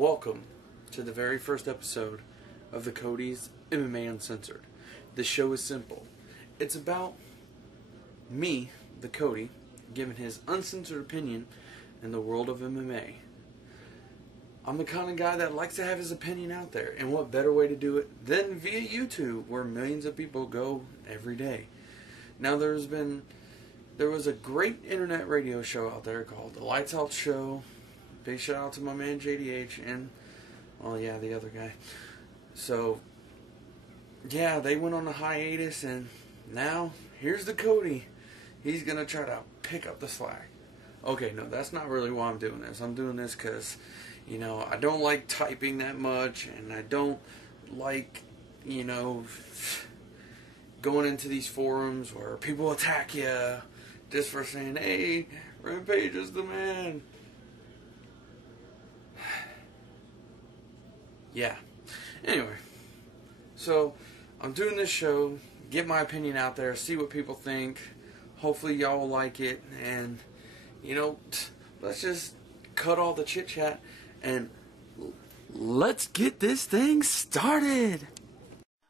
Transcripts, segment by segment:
Welcome to the very first episode of the Cody's MMA Uncensored. The show is simple. It's about me, the Cody, giving his uncensored opinion in the world of MMA. I'm the kind of guy that likes to have his opinion out there, and what better way to do it than via YouTube, where millions of people go every day. Now there was a great internet radio show out there called The Lights Out Show. Big shout out to my man JDH and, well, yeah, the other guy. So, yeah, they went on a hiatus, and now here's the Cody. He's going to try to pick up the slack. Okay, no, that's not really why I'm doing this. I'm doing this because, I don't like typing that much, and I don't like, going into these forums where people attack you just for saying, hey, Rampage is the man. Yeah. Anyway, so I'm doing this show, get my opinion out there, see what people think. Hopefully y'all will like it, and let's just cut all the chit chat and let's get this thing started.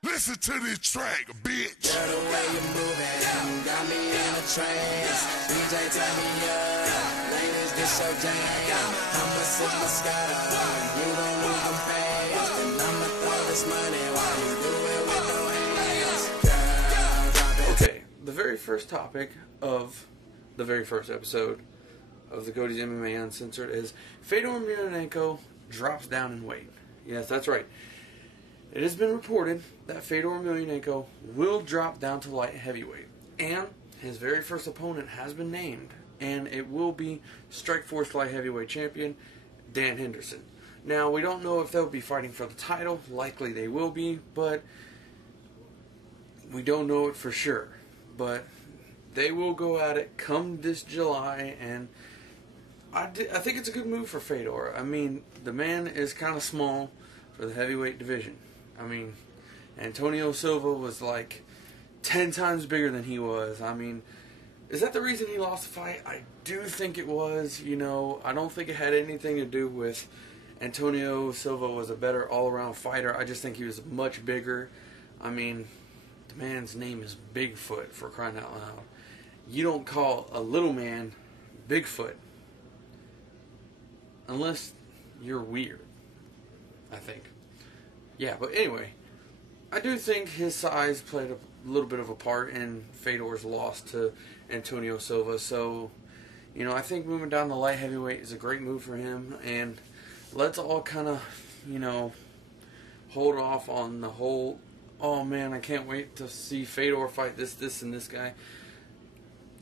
Listen to this track, bitch. Girl, the way you moving got me in a trance. DJ, turn me up. Ladies, this your jam. I'ma sip my skirt up. You gon' lose them fast. And I'ma throw this money while you do it with no hands. Girl, drop it. Okay, the very first topic of the very first episode of the Cody's MMA Uncensored is Fedor Emelianenko drops down in weight. Yes, that's right. It has been reported that Fedor Emelianenko will drop down to light heavyweight, and his very first opponent has been named, and it will be Strikeforce light heavyweight champion Dan Henderson. Now, we don't know if they'll be fighting for the title. Likely they will be, but we don't know it for sure. But they will go at it come this July, and I think it's a good move for Fedor. I mean, the man is kind of small for the heavyweight division. I mean, Antonio Silva was like 10 times bigger than he was. I mean, is that the reason he lost the fight? I do think it was. I don't think it had anything to do with Antonio Silva was a better all-around fighter. I just think he was much bigger. I mean, the man's name is Bigfoot, for crying out loud. You don't call a little man Bigfoot unless you're weird, I think. Yeah, but anyway, I do think his size played a little bit of a part in Fedor's loss to Antonio Silva. So, I think moving down the light heavyweight is a great move for him. And let's all kind of, hold off on the whole, oh man, I can't wait to see Fedor fight this, and this guy.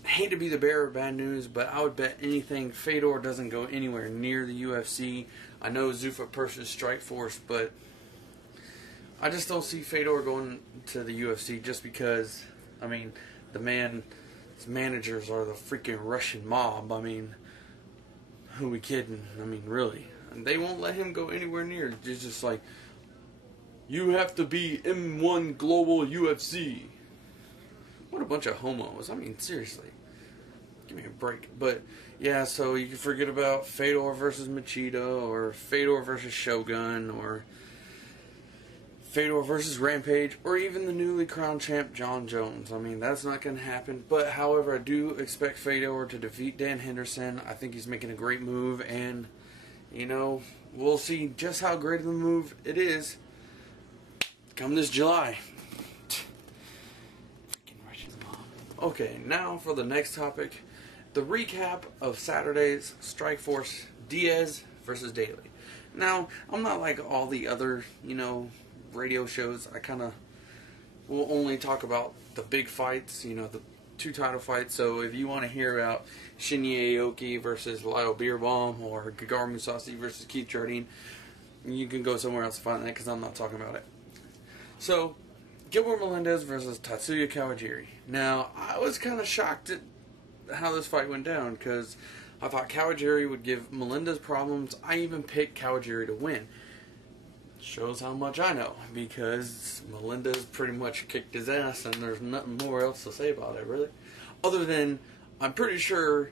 I hate to be the bearer of bad news, but I would bet anything Fedor doesn't go anywhere near the UFC. I know Zuffa purchased Strikeforce, but I just don't see Fedor going to the UFC just because, the man's managers are the freaking Russian mob. Who we kidding? Really. And they won't let him go anywhere near. It's just like, you have to be M1 Global UFC. What a bunch of homos. Seriously. Give me a break. But, yeah, so you can forget about Fedor versus Machida, or Fedor versus Shogun, or Fedor versus Rampage, or even the newly crowned champ John Jones. That's not going to happen. But, however, I do expect Fedor to defeat Dan Henderson. I think he's making a great move, and, we'll see just how great of a move it is come this July. Freaking Russian mob. Okay, now for the next topic. The recap of Saturday's Strikeforce Diaz versus Daly. Now, I'm not like all the other, radio shows. I kind of will only talk about the big fights, the 2 title fights. So if you want to hear about Shinya Aoki versus Lyle Beerbaum, or Gegard Mousasi versus Keith Jardine, you can go somewhere else to find that, because I'm not talking about it. So, Gilbert Melendez versus Tatsuya Kawajiri. Now, I was kind of shocked at how this fight went down, because I thought Kawajiri would give Melendez problems. I even picked Kawajiri to win. Shows how much I know, because Melendez pretty much kicked his ass, and there's nothing more else to say about it, really. Other than, I'm pretty sure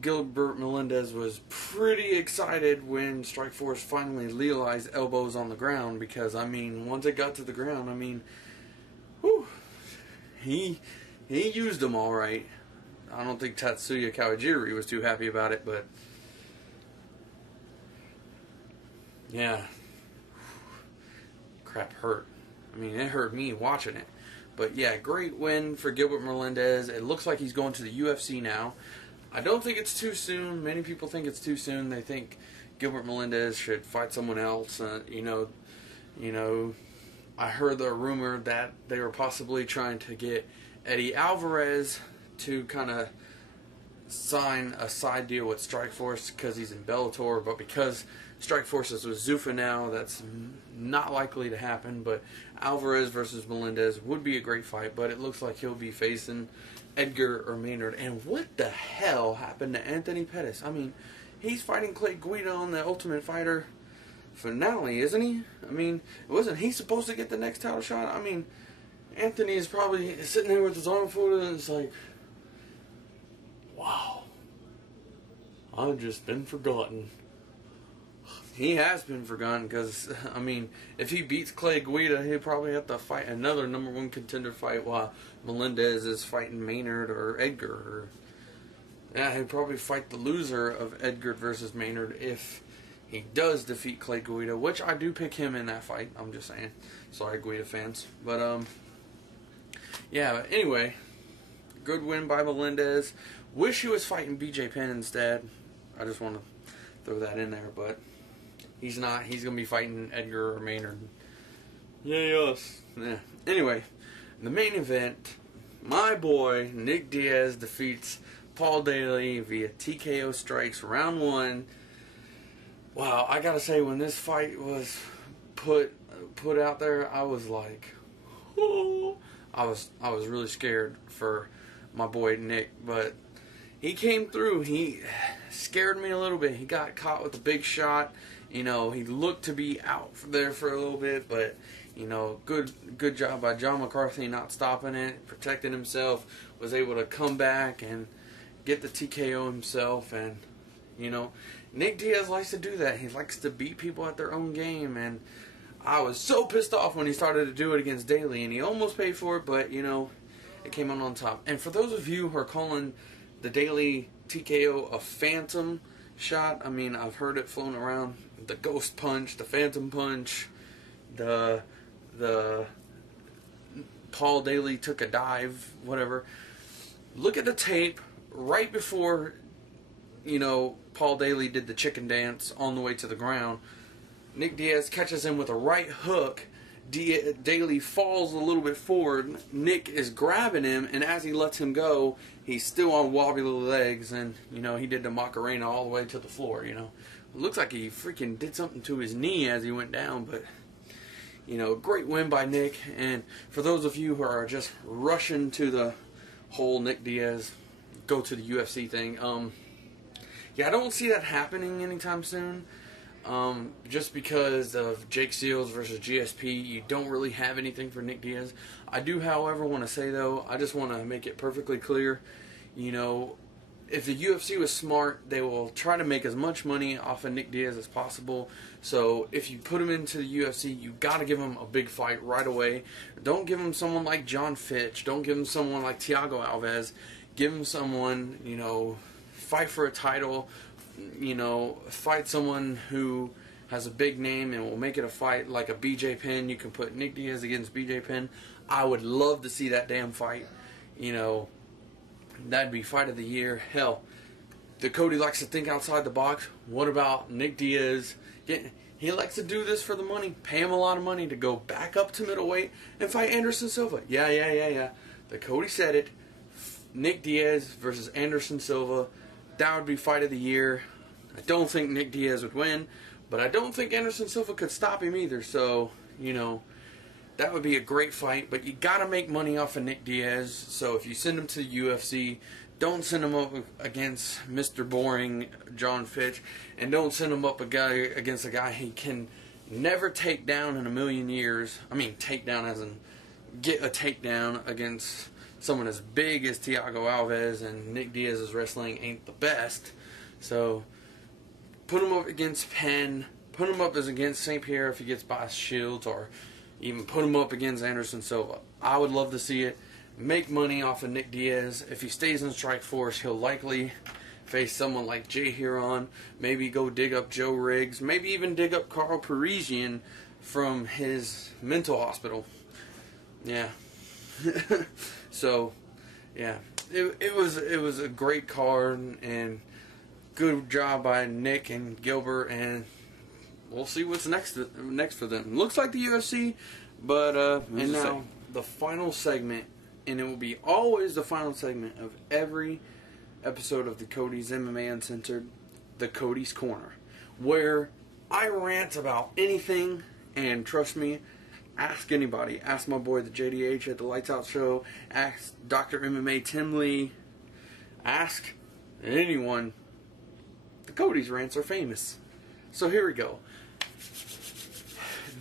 Gilbert Melendez was pretty excited when Strikeforce finally legalized elbows on the ground, because, I mean, once it got to the ground, I mean, whew, he used them all right. I don't think Tatsuya Kawajiri was too happy about it, but yeah, crap hurt. I mean, it hurt me watching it. But yeah, great win for Gilbert Melendez. It looks like he's going to the UFC now. I don't think it's too soon. Many people think it's too soon. They think Gilbert Melendez should fight someone else. You know, I heard the rumor that they were possibly trying to get Eddie Alvarez to kind of sign a side deal with Strikeforce because he's in Bellator, but because Strikeforce is with Zuffa now, that's not likely to happen. But Alvarez versus Melendez would be a great fight, but it looks like he'll be facing Edgar or Maynard. And what the hell happened to Anthony Pettis? I mean, he's fighting Clay Guida on the Ultimate Fighter finale, isn't he? I mean, wasn't he supposed to get the next title shot? I mean, Anthony is probably sitting there with his arm folded, and it's like, wow, I've just been forgotten. He has been forgotten because, I mean, if he beats Clay Guida, he'll probably have to fight another #1 contender fight while Melendez is fighting Maynard or Edgar. Or, yeah, he'll probably fight the loser of Edgar versus Maynard if he does defeat Clay Guida, which I do pick him in that fight. I'm just saying. Sorry, Guida fans. But, yeah, but anyway, good win by Melendez. Wish he was fighting BJ Penn instead. I just want to throw that in there, but he's not. He's going to be fighting Edgar or Maynard. Yes. Yeah. Anyway, the main event, my boy Nick Diaz defeats Paul Daley via TKO strikes, round 1. Wow, I gotta say, when this fight was put out there, I was like, oh, I was really scared for my boy Nick, but he came through. He scared me a little bit. He got caught with a big shot. You know, he looked to be out there for a little bit, but, you know, good job by John McCarthy not stopping it, protecting himself, was able to come back and get the TKO himself. And, you know, Nick Diaz likes to do that. He likes to beat people at their own game, and I was so pissed off when he started to do it against Daley, and he almost paid for it, but, you know, it came out on top. And for those of you who are calling the Daley TKO a phantom shot, I mean, I've heard it flown around. The ghost punch, the phantom punch, the Paul Daley took a dive, whatever. Look at the tape right before, you know, Paul Daley did the chicken dance on the way to the ground. Nick Diaz catches him with a right hook. Daley falls a little bit forward. Nick is grabbing him, and as he lets him go, he's still on wobbly legs, and, you know, he did the Macarena all the way to the floor, you know. It looks like he freaking did something to his knee as he went down, but, you know, great win by Nick. And for those of you who are just rushing to the whole Nick Diaz go to the UFC thing, yeah, I don't see that happening anytime soon. Just because of Jake Seals versus GSP, you don't really have anything for Nick Diaz. I do, however, want to say, though, I just want to make it perfectly clear, you know, if the UFC was smart, they will try to make as much money off of Nick Diaz as possible. So if you put him into the UFC, you got to give him a big fight right away. Don't give him someone like John Fitch. Don't give him someone like Thiago Alves. Give him someone, you know, fight for a title. You know, fight someone who has a big name and will make it a fight like a BJ Penn. You can put Nick Diaz against BJ Penn. I would love to see that damn fight. You know, that'd be fight of the year. Hell, the Cody likes to think outside the box. What about Nick Diaz? He likes to do this for the money. Pay him a lot of money to go back up to middleweight and fight Anderson Silva. Yeah. The Cody said it. Nick Diaz versus Anderson Silva. That would be fight of the year. I don't think Nick Diaz would win, but I don't think Anderson Silva could stop him either. So, you know, that would be a great fight. But you got to make money off of Nick Diaz. So if you send him to the UFC, don't send him up against Mr. Boring John Fitch, and don't send him up against a guy he can never take down in a million years. I mean, take down as in get a takedown against someone as big as Thiago Alves, and Nick Diaz's wrestling ain't the best. So put him up against Penn. Put him up as against St. Pierre if he gets by Shields, or even put him up against Anderson Silva. I would love to see it. Make money off of Nick Diaz. If he stays in Strike Force, he'll likely face someone like Jay Huron. Maybe go dig up Joe Riggs. Maybe even dig up Carl Parisian from his mental hospital. Yeah. So, yeah. It was a great card, and good job by Nick and Gilbert, and we'll see what's next for them. Looks like the UFC, but and now the final segment, and it will be always the final segment of every episode of the Cody's MMA Uncensored, the Cody's Corner, where I rant about anything, and trust me, ask anybody. Ask my boy the JDH at the Lights Out Show. Ask Dr. MMA Tim Lee. Ask anyone. The Cody's rants are famous. So here we go.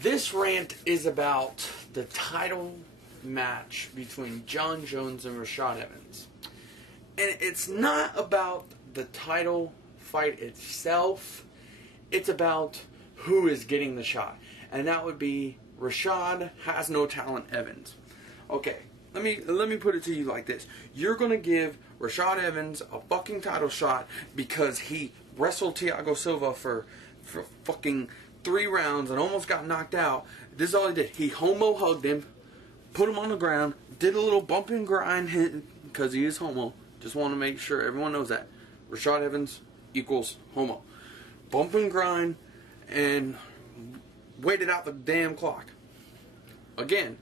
This rant is about the title match between John Jones and Rashad Evans. And it's not about the title fight itself. It's about who is getting the shot. And that would be Rashad has no talent Evans. Okay, let me put it to you like this. You're going to give Rashad Evans a fucking title shot because he wrestled Thiago Silva for fucking 3 rounds and almost got knocked out. This is all he did. He homo hugged him, put him on the ground, did a little bump and grind because he is homo. Just want to make sure everyone knows that. Rashad Evans equals homo. Bump and grind and waited out the damn clock. Again,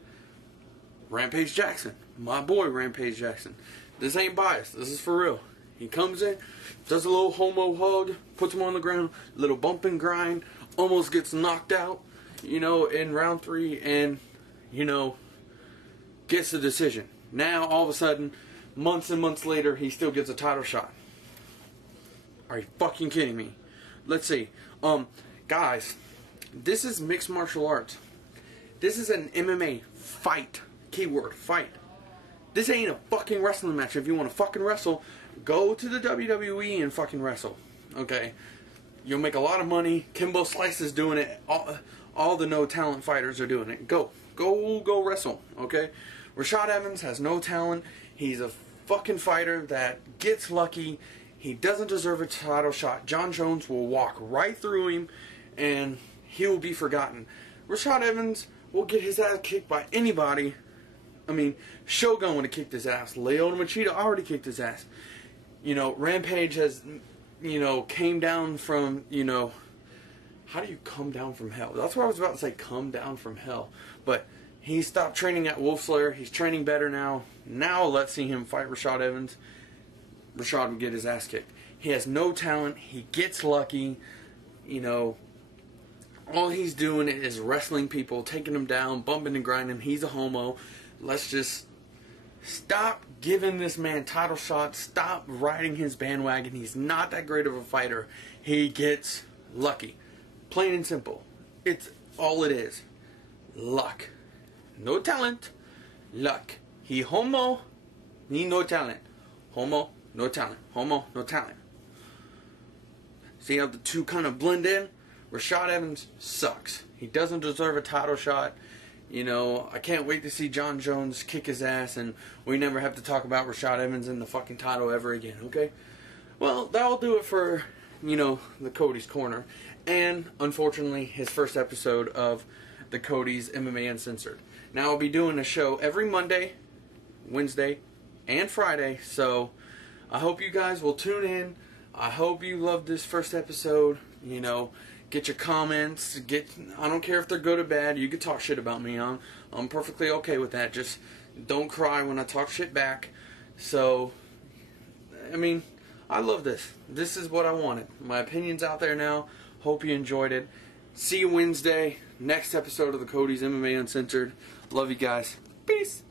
Rampage Jackson. My boy Rampage Jackson. This ain't biased. This is for real. He comes in, does a little homo hug, puts him on the ground, little bump and grind, almost gets knocked out, in round 3, and, gets the decision. Now, all of a sudden, months and months later, he still gets a title shot. Are you fucking kidding me? Let's see. Guys, this is mixed martial arts. This is an MMA fight. Keyword, fight. This ain't a fucking wrestling match. If you want to fucking wrestle, go to the WWE and fucking wrestle. Okay? You'll make a lot of money. Kimbo Slice is doing it. All the no-talent fighters are doing it. Go wrestle. Okay? Rashad Evans has no talent. He's a fucking fighter that gets lucky. He doesn't deserve a title shot. John Jones will walk right through him, and he will be forgotten. Rashad Evans will get his ass kicked by anybody. I mean, Shogun would have kicked his ass. Leona Machida already kicked his ass. Rampage has, came down from, how do you come down from hell? That's what I was about to say, come down from hell. But he stopped training at Wolf Slayer. He's training better now. Now let's see him fight Rashad Evans. Rashad would get his ass kicked. He has no talent. He gets lucky. All he's doing is wrestling people, taking them down, bumping and grinding. He's a homo. Let's just stop giving this man title shots. Stop riding his bandwagon. He's not that great of a fighter. He gets lucky. Plain and simple. It's all it is. Luck. No talent. Luck. He homo. He no talent. Homo. No talent. Homo. No talent. See how the two kind of blend in? Rashad Evans sucks. He doesn't deserve a title shot. I can't wait to see John Jones kick his ass, and we never have to talk about Rashad Evans in the fucking title ever again, okay? Well, that'll do it for, the Cody's Corner. And, unfortunately, his first episode of the Cody's MMA Uncensored. Now, I'll be doing a show every Monday, Wednesday, and Friday, so I hope you guys will tune in. I hope you loved this first episode, Get your comments. I don't care if they're good or bad. You can talk shit about me. I'm perfectly okay with that. Just don't cry when I talk shit back. So, I love this. This is what I wanted. My opinion's out there now. Hope you enjoyed it. See you Wednesday. Next episode of the Cody's MMA Uncensored. Love you guys. Peace.